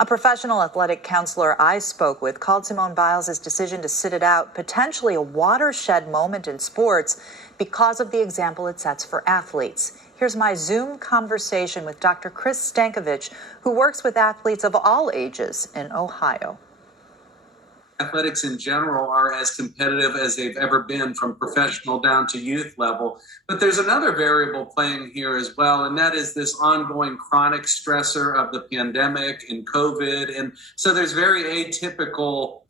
A professional athletic counselor I spoke with called Simone Biles' decision to sit it out potentially a watershed moment in sports because of the example it sets for athletes. Here's my Zoom conversation with Dr. Stankovich, who works with athletes of all ages in Ohio. Athletics in general are as competitive as they've ever been, from professional down to youth level. But there's another variable playing here as well, and that is this ongoing chronic stressor of the pandemic and COVID. And so there's very atypical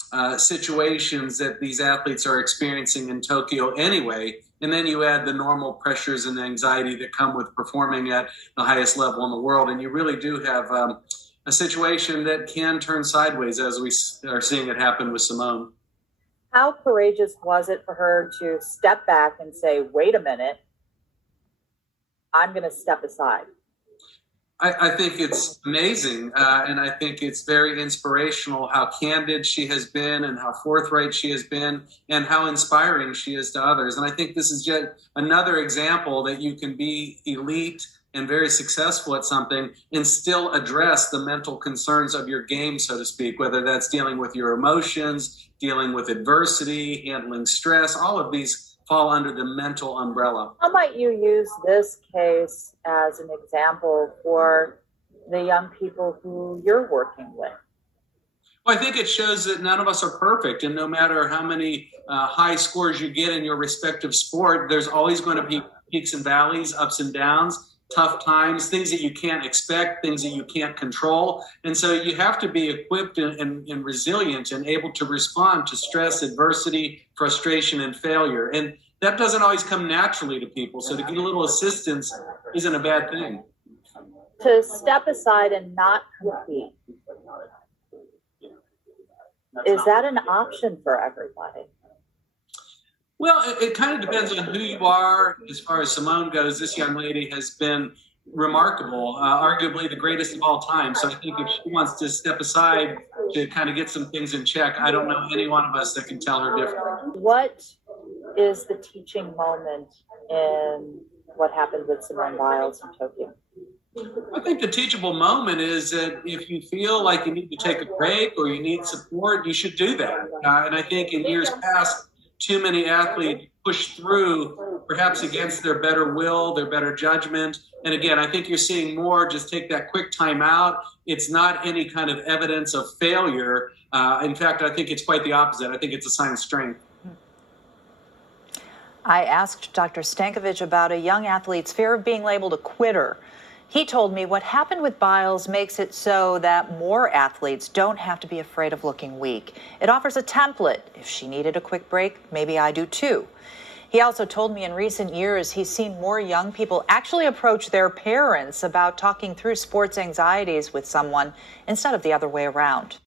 situations that these athletes are experiencing in Tokyo anyway. And then you add the normal pressures and anxiety that come with performing at the highest level in the world. And you really do have a situation that can turn sideways, as we are seeing it happen with Simone. How courageous was it for her to step back and say, wait a minute, I'm going to step aside? I think it's amazing, and I think it's very inspirational how candid she has been and how forthright she has been and how inspiring she is to others. And I think this is yet another example that you can be elite and very successful at something and still address the mental concerns of your game, so to speak, whether that's dealing with your emotions, dealing with adversity, handling stress. All of these fall under the mental umbrella. How might you use this case as an example for the young people who you're working with? Well, I think it shows that none of us are perfect, and no matter how many high scores you get in your respective sport, there's always going to be peaks and valleys, ups and downs, tough times, things that you can't expect, things that you can't control. And so you have to be equipped and resilient and able to respond to stress, adversity, frustration, and failure. And that doesn't always come naturally to people. So to get a little assistance isn't a bad thing. To step aside and not compete, is that an option for everybody? Well, it kind of depends on who you are. As far as Simone goes, this young lady has been remarkable, arguably the greatest of all time. So I think if she wants to step aside to kind of get some things in check, I don't know any one of us that can tell her different. What is the teaching moment in what happened with Simone Biles in Tokyo? I think the teachable moment is that if you feel like you need to take a break or you need support, you should do that. And I think in years past, too many athletes push through, perhaps against their better will, their better judgment. And again, I think you're seeing more just take that quick time out. It's not any kind of evidence of failure. In fact, I think it's quite the opposite. I think it's a sign of strength. I asked Dr. Stankovich about a young athlete's fear of being labeled a quitter. He told me what happened with Biles makes it so that more athletes don't have to be afraid of looking weak. It offers a template. If she needed a quick break, maybe I do too. He also told me in recent years he's seen more young people actually approach their parents about talking through sports anxieties with someone instead of the other way around.